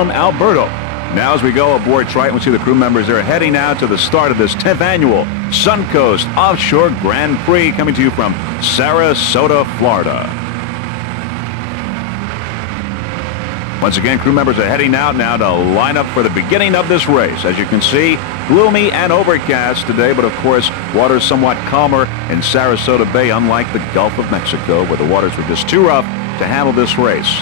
Alberto. Now as we go aboard Triton, we see the crew members. They're heading out to the start of this 10th annual Suncoast Offshore Grand Prix, coming to you from Sarasota, Florida. Once again, crew members are heading out now to line up for the beginning of this race. As you can see, gloomy and overcast today, but of course, water's somewhat calmer in Sarasota Bay, unlike the Gulf of Mexico, where the waters were just too rough to handle this race,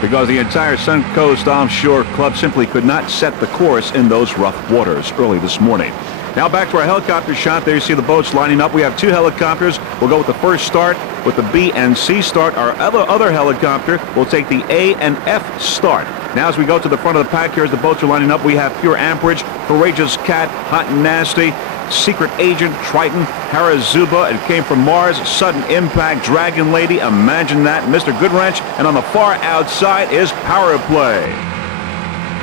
because the entire Suncoast Offshore Club simply could not set the course in those rough waters early this morning. Now back to our helicopter shot. There you see the boats lining up. We have two helicopters. We'll go with the first start with the B and C start. Our other helicopter will take the A and F start. Now as we go to the front of the pack here as the boats are lining up, we have Pure Amperage, Courageous Cat, Hot and Nasty, Secret Agent, Triton, Harazuba, It Came From Mars, Sudden Impact, Dragon Lady, Imagine That, Mr. Goodwrench, and on the far outside is Power Play.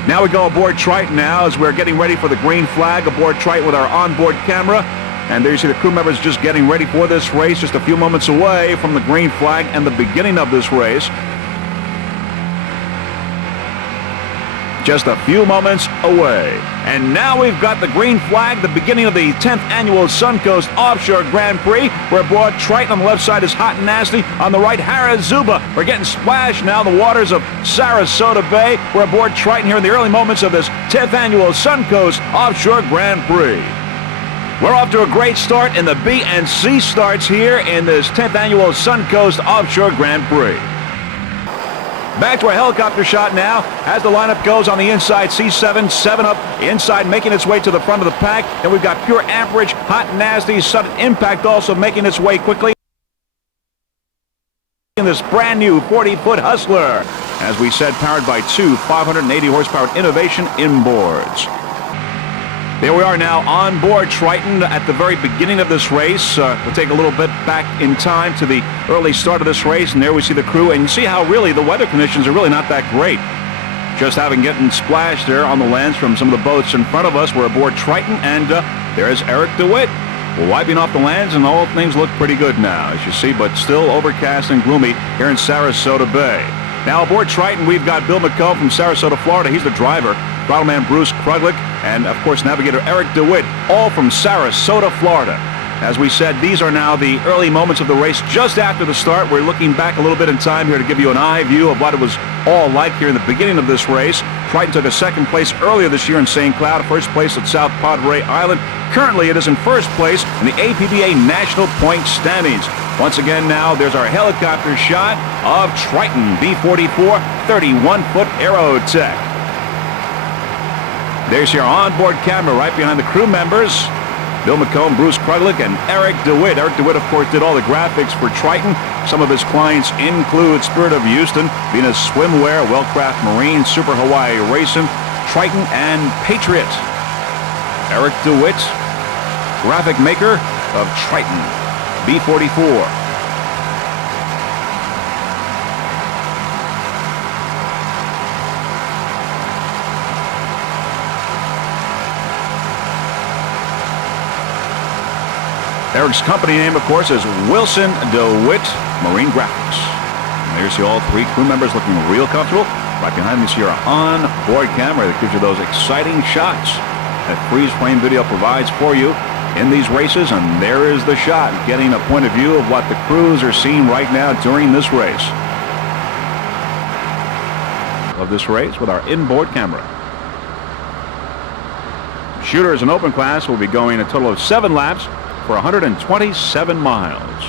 Now we go aboard Triton now as we're getting ready for the green flag aboard Triton with our onboard camera. And there you see the crew members just getting ready for this race, just a few moments away from the green flag and the beginning of this race. Just a few moments away. And now we've got the green flag, the beginning of the 10th annual Suncoast Offshore Grand Prix. We're aboard Triton. On the left side is Hot and Nasty. On the right, Harazuba. We're getting splashed now in the waters of Sarasota Bay. We're aboard Triton here in the early moments of this 10th annual Suncoast Offshore Grand Prix. We're off to a great start in the B and C starts here in this 10th annual Suncoast Offshore Grand Prix. Back to a helicopter shot now as the lineup goes on the inside. C7, 7 up inside, making its way to the front of the pack. And we've got Pure Amperage, Hot and Nasty, Sudden Impact also making its way quickly in this brand new 40-foot Hustler. As we said, powered by two 580 horsepower Innovation inboards. There we are now on board Triton at the very beginning of this race. We'll take a little bit back in time to the early start of this race, and there we see the crew, and you see how really the weather conditions are really not that great. Just having getting splashed there on the lands from some of the boats in front of us. We're aboard Triton, and there's Eric DeWitt. We're wiping off the lands, and all things look pretty good now, as you see, but still overcast and gloomy here in Sarasota Bay. Now aboard Triton, we've got Bill McComb from Sarasota, Florida. He's the driver. Throttle man Bruce Kruglich, and of course navigator Eric DeWitt, all from Sarasota, Florida. As we said, these are now the early moments of the race just after the start. We're looking back a little bit in time here to give you an eye view of what it was all like here in the beginning of this race. Triton took a second place earlier this year in St. Cloud, first place at South Padre Island. Currently it is in first place in the APBA National Point Standings. Once again now, there's our helicopter shot of Triton B-44 31-foot Aerotech. There's your onboard camera right behind the crew members. Bill McComb, Bruce Kruglich, and Eric DeWitt. Eric DeWitt, of course, did all the graphics for Triton. Some of his clients include Spirit of Houston, Venus Swimwear, Wellcraft Marine, Super Hawaii Racing, Triton, and Patriot. Eric DeWitt, graphic maker of Triton B-44. Eric's company name, of course, is Wilson DeWitt Marine Graphics. And there's all three crew members looking real comfortable. Right behind me is your on-board camera that gives you those exciting shots that freeze frame video provides for you in these races. And there is the shot, getting a point of view of what the crews are seeing right now during this race. Of this race with our inboard camera. Shooters in open class will be going a total of 7 laps for 127 miles.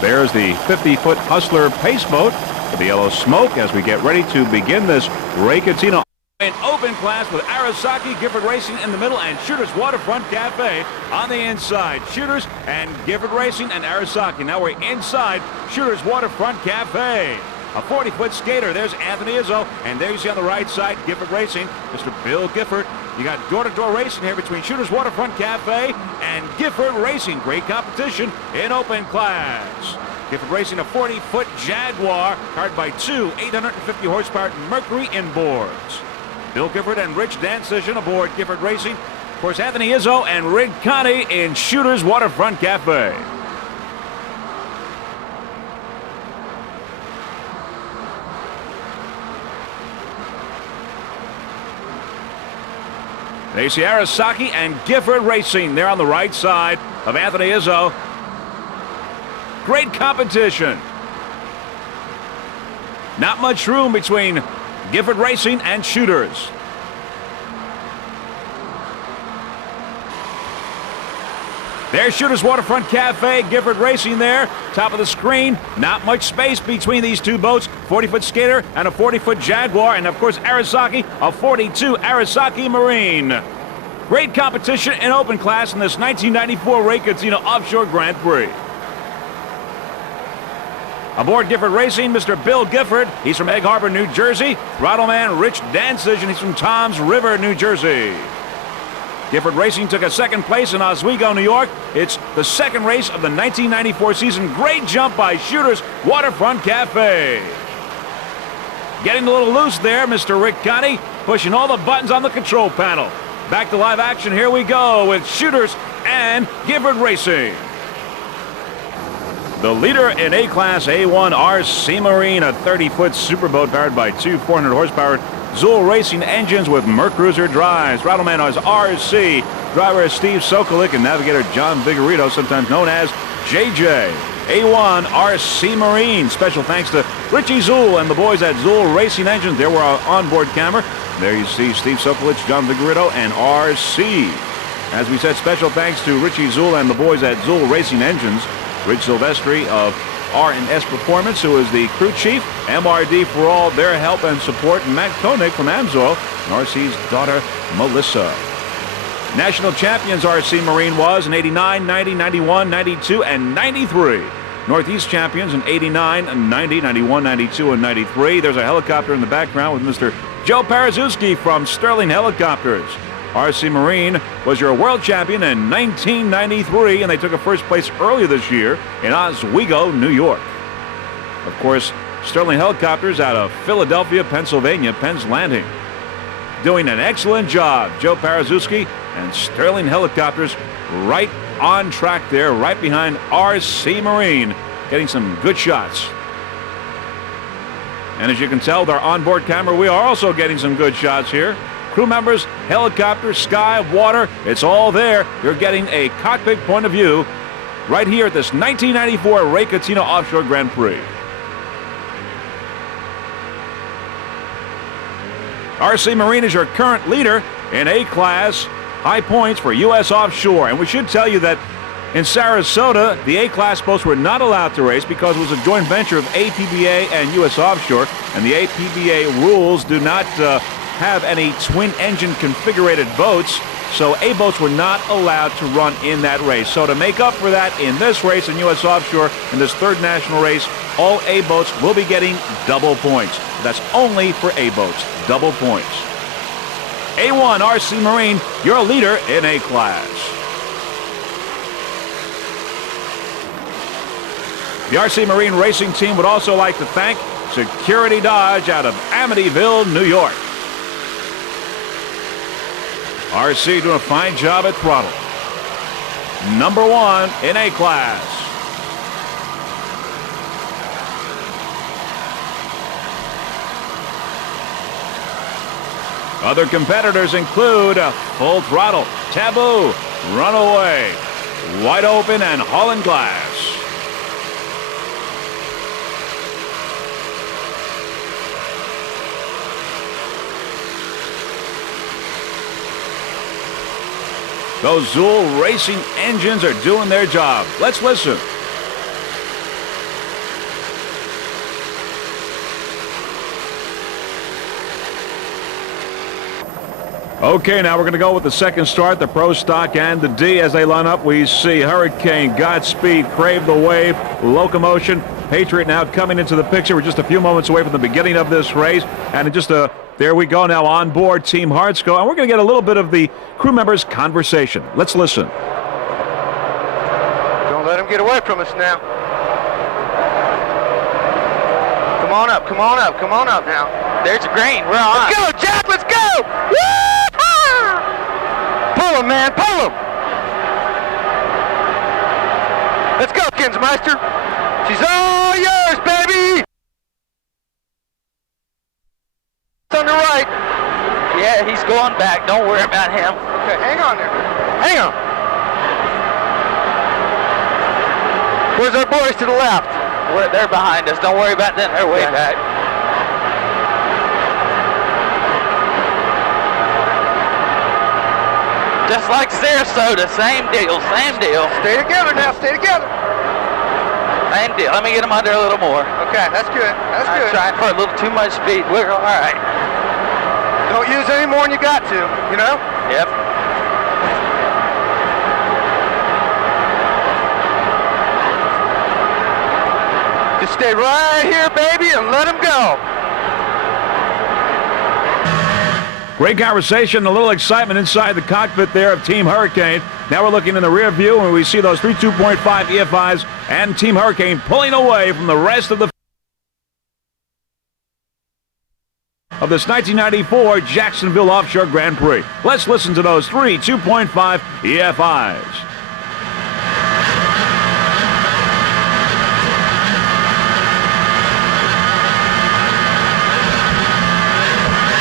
There's the 50-foot Hustler pace boat with the yellow smoke as we get ready to begin this Ray Catino. In open class with Arasaki, Gifford Racing in the middle, and Shooters Waterfront Cafe on the inside. Shooters and Gifford Racing and Arasaki. Now we're inside Shooters Waterfront Cafe. A 40-foot skater. There's Anthony Izzo, and there you see on the right side Gifford Racing, Mr. Bill Gifford. You got door-to-door racing here between Shooters Waterfront Cafe and Gifford Racing. Great competition in open class. Gifford Racing, a 40-foot Jaguar, powered by two 850 horsepower Mercury inboards. Bill Gifford and Rich Dancision aboard Gifford Racing. Of course, Anthony Izzo and Rick Connie in Shooters Waterfront Cafe. They see Arasaki and Gifford Racing there on the right side of Anthony Izzo. Great competition. Not much room between Gifford Racing and Shooters. There's Shooters Waterfront Cafe, Gifford Racing there, top of the screen. Not much space between these two boats, 40-foot Skater and a 40-foot Jaguar, and of course Arasaki, a 42 Arasaki Marine. Great competition in open class in this 1994 Ray Catino Offshore Grand Prix. Aboard Gifford Racing, Mr. Bill Gifford. He's from Egg Harbor, New Jersey. Throttle man Rich Dancich, and he's from Toms River, New Jersey. Gifford Racing took a second place in Oswego, New York. It's the second race of the 1994 season. Great jump by Shooters Waterfront Cafe. Getting a little loose there, Mr. Rick Connie, pushing all the buttons on the control panel. Back to live action, here we go with Shooters and Gifford Racing. The leader in A-Class A1 RC Marine, a 30-foot superboat powered by two 400-horsepower Zool Racing engines with Mercruiser drives. Rattleman is RC. Driver is Steve Sokolick and navigator John Vigorito, sometimes known as JJ. A1 RC Marine. Special thanks to Richie Zool and the boys at Zool Racing Engines. There were our onboard camera. There you see Steve Sokolick, John Vigorito, and RC. As we said, special thanks to Richie Zool and the boys at Zool Racing Engines. Rich Silvestri of R&S Performance, who is the crew chief, MRD for all their help and support, and Matt Koenig from Amsoil, and RC's daughter, Melissa. National champions RC Marine was in 89, 90, 91, 92, and 93. Northeast champions in 89, 90, 91, 92, and 93. There's a helicopter in the background with Mr. Joe Parazuski from Sterling Helicopters. RC Marine was your world champion in 1993, and they took a first place earlier this year in Oswego, New York. Of course, Sterling Helicopters out of Philadelphia, Pennsylvania, Penn's Landing. Doing an excellent job, Joe Parazuski and Sterling Helicopters right on track there, right behind RC Marine, getting some good shots. And as you can tell with our onboard camera, we are also getting some good shots here. Crew members, helicopter, sky, water, it's all there. You're getting a cockpit point of view right here at this 1994 Ray Catino Offshore Grand Prix. RC Marine is your current leader in A-Class high points for U.S. Offshore. And we should tell you that in Sarasota, the A-Class boats were not allowed to race because it was a joint venture of APBA and U.S. Offshore. And the APBA rules do not have any twin-engine configurated boats, so A-boats were not allowed to run in that race. So to make up for that in this race in U.S. Offshore, in this third national race, all A-boats will be getting double points. That's only for A-boats, double points. A1 RC Marine, your leader in A-Class. The RC Marine racing team would also like to thank Security Dodge out of Amityville, New York. RC doing a fine job at throttle. Number one in A-Class. Other competitors include Full Throttle, Taboo, Runaway, Wide Open, and Holland Glass. Those Zool Racing engines are doing their job. Let's listen. Okay, now we're going to go with the second start, the Pro Stock and the D. As they line up, we see Hurricane, Godspeed, Crave the Wave, Locomotion, Patriot now coming into the picture. We're just a few moments away from the beginning of this race. And there we go now on board Team Hartsco. And we're going to get a little bit of the crew members' conversation. Let's listen. Don't let them get away from us now. Come on up, come on up, come on up now. There's the green, we're on. Let's go, Jack, let's go! Woo-hoo! Pull him, man, pull him! Let's go, Kinsmeister. She's all yours, baby! On the right. Yeah, he's going going back. Don't worry about him. Okay, hang on there. Hang on. Where's our boys to the left? They're behind us. Don't worry about them. They're way back. Just like Sarasota, same deal, same deal. Stay together now, stay together. Same deal. Let me get them under a little more. Okay, that's good, that's I'm good. trying for a little too much speed. We're all right. Don't use any more than you got to, you know? Yep. Just stay right here, baby, and let them go. Great conversation, a little excitement inside the cockpit there of Team Hurricane. Now we're looking in the rear view and we see those 32.5 EFIs and Team Hurricane pulling away from the rest of this 1994 Jacksonville Offshore Grand Prix. Let's listen to those 3 2.5 EFIs.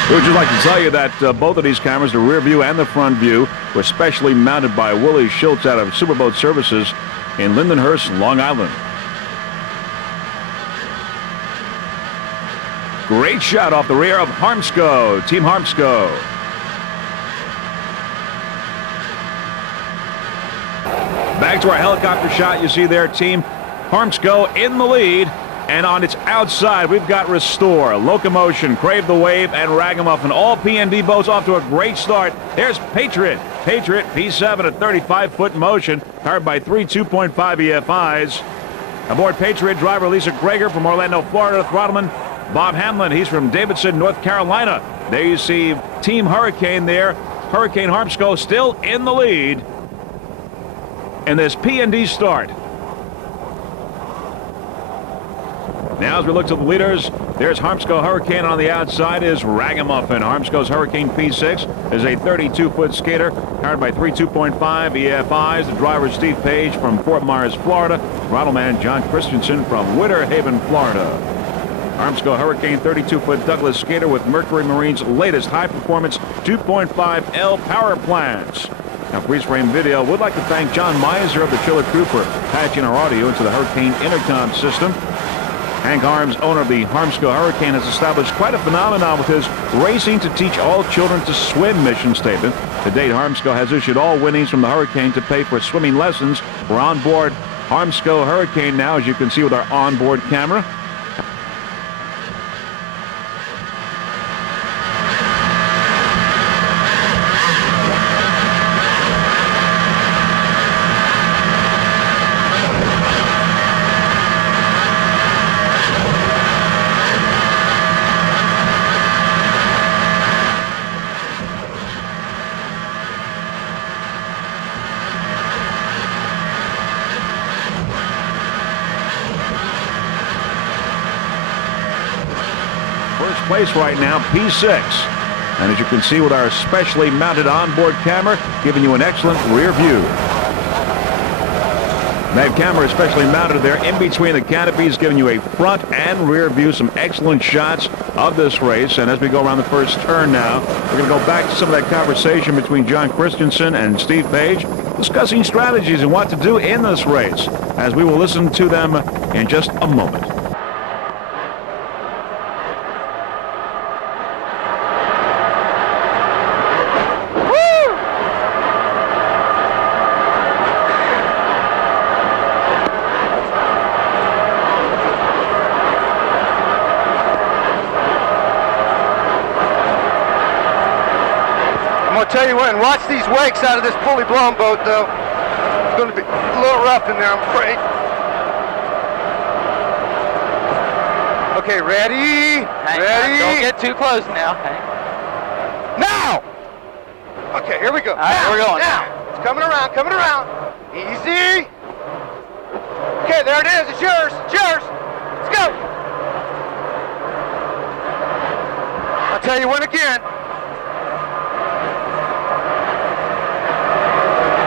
We would just like to tell you that both of these cameras, the rear view and the front view, were specially mounted by Willie Schultz out of Superboat Services in Lindenhurst, Long Island. Great shot off the rear of Harmsco, Team Harmsco. Back to our helicopter shot. You see there, Team Harmsco in the lead. And on its outside, we've got Restore, Locomotion, Crave the Wave, and Ragamuffin. All P&D boats off to a great start. There's Patriot. Patriot, P7 at 35-foot motion, powered by 3 2.5 EFIs. Aboard Patriot, driver Lisa Greger from Orlando, Florida. Throttleman, Bob Hamlin. He's from Davidson, North Carolina. There you see Team Hurricane there. Hurricane Harmsco still in the lead in this P&D start. Now as we look to the leaders, there's Harmsco Hurricane. On the outside is Ragamuffin. Harmsco's Hurricane P6 is a 32-foot skater powered by 3 2.5 EFIs. The driver is Steve Page from Fort Myers, Florida. Throttleman John Christensen from Winter Haven, Florida. Harmsco Hurricane 32-foot Douglas skater with Mercury Marine's latest high-performance 2.5 L power plants. Now, freeze frame video would like to thank John Miser of the Chiller Crew for patching our audio into the Hurricane intercom system. Hank Harms, owner of the Harmsco Hurricane, has established quite a phenomenon with his Racing to Teach All Children to Swim mission statement. To date, Harmsco has issued all winnings from the Hurricane to pay for swimming lessons. We're on board Harmsco Hurricane now, as you can see with our onboard camera. First place right now, P6. And as you can see with our specially mounted onboard camera, giving you an excellent rear view. That camera is specially mounted there in between the canopies, giving you a front and rear view, some excellent shots of this race. And as we go around the first turn now, we're going to go back to some of that conversation between John Christensen and Steve Page, discussing strategies and what to do in this race, as we will listen to them in just a moment. Tell you what, and watch these wakes out of this fully blown boat, though. It's going to be a little rough in there, I'm afraid. Okay, ready? Ready? Don't get too close now. Now! Okay, here we go. All right, we're going. Now. It's coming around, coming around. Easy. Okay, there it is. It's yours. It's yours. Let's go. I'll tell you when again.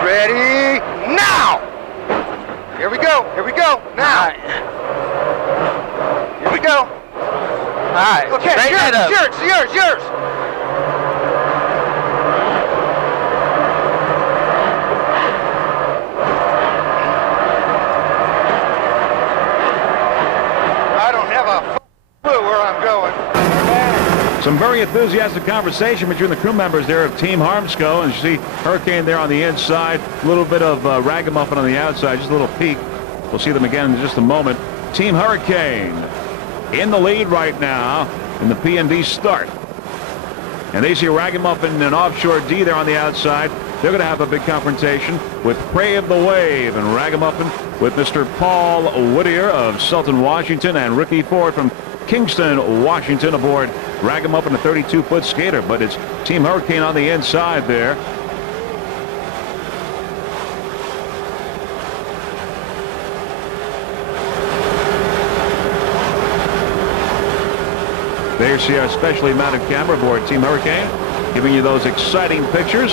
Ready, now! Here we go, now! Right. Here we go! Alright, Okay, yours! Some very enthusiastic conversation between the crew members there of Team Harmsco, and you see Hurricane there on the inside, a little bit of Ragamuffin on the outside, just a little peek. We'll see them again in just a moment. Team Hurricane in the lead right now in the P&D start. And they see Ragamuffin and Offshore D there on the outside. They're going to have a big confrontation with Prey of the Wave and Ragamuffin with Mr. Paul Whittier of Sultan, Washington, and Ricky Ford from Kingston, Washington aboard Ragamuffin, a 32-foot skater, but it's Team Hurricane on the inside there. There's your specially mounted camera aboard Team Hurricane, giving you those exciting pictures.